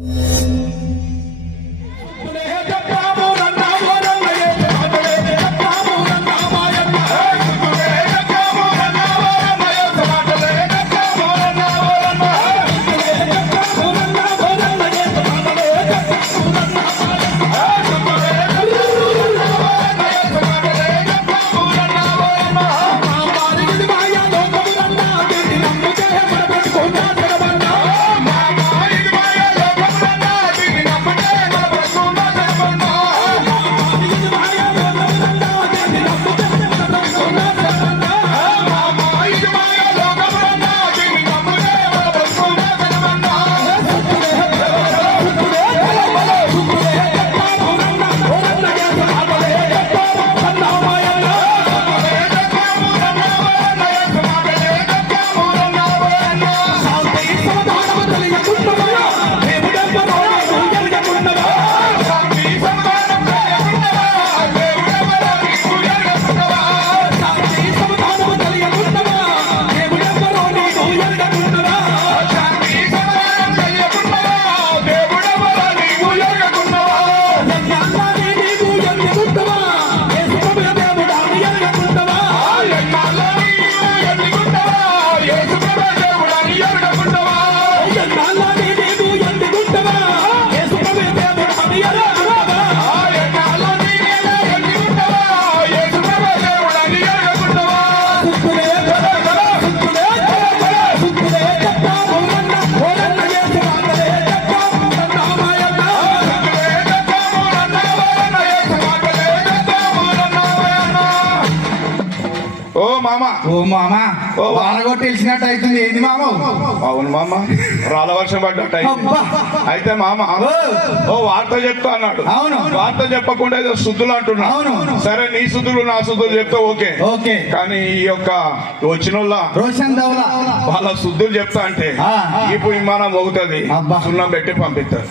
Yeah. మామ. ఓ మామ ఓ. వానగొట్టి తెలిసినట్టు అవుతుంది ఏంది మామ? అవును మామ రాళ్ళ వర్షం పడ్డట్టు అయింది. అయితే మామ ఓ. ఓ వార్త చెప్తా అన్నాడు. అవును. వార్త చెప్పకుండా ఏదో శుద్ధులు అంటున్నా అవును. సరే నీ శుద్ధులు నా శుద్ధులు చెప్తే ఓకే. ఓకే. కానీ ఈ యొక్క వచ్చిన రోషన్ దౌలా వాళ్ళ శుద్ధులు చెప్తా అంటే ఆ, ఆ. ఇప్పుడు విమానం మోగుతుంది. అబ్బా. సున్నం పెట్టి పంపిస్తారు.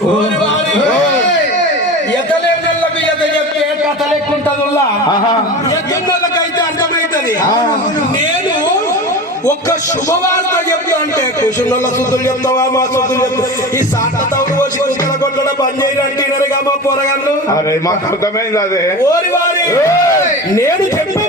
కథ లెక్కుంటదుల్లా ఎత్తున్నోళ్ళకైతే అర్థమైతది. నేను ఒక్క శుభవార్త చెప్తా అంటే కుషున్నోళ్ళ శుద్ధులు చెప్తావా మా చెప్తా ఈ సాట తవ్వు పోసి కుక్కల కొట్టడ పని చేయనంటున్నారుగా మా పొరగాళ్ళు. అరే మాకు అర్థమైంది అదే. ఓరి వారి నేను చెప్పే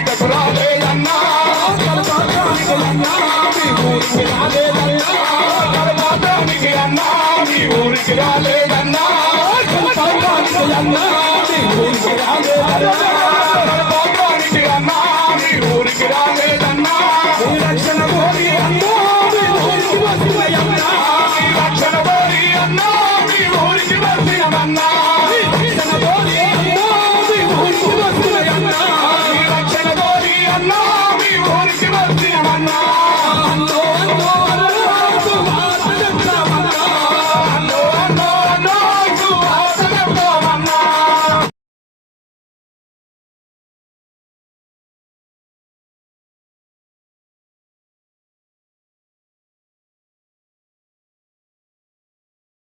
బయటకు రాలేదన్నా అన్నా మీ ఊరికి రాలేదన్నా కలపాటానికి అన్నా మీ ఊరికి రాలేదన్నా అన్నా మీ ఊరికి రాలేదన్నా కలపాటానికి అన్నా మీ ఊరికి రాలేదు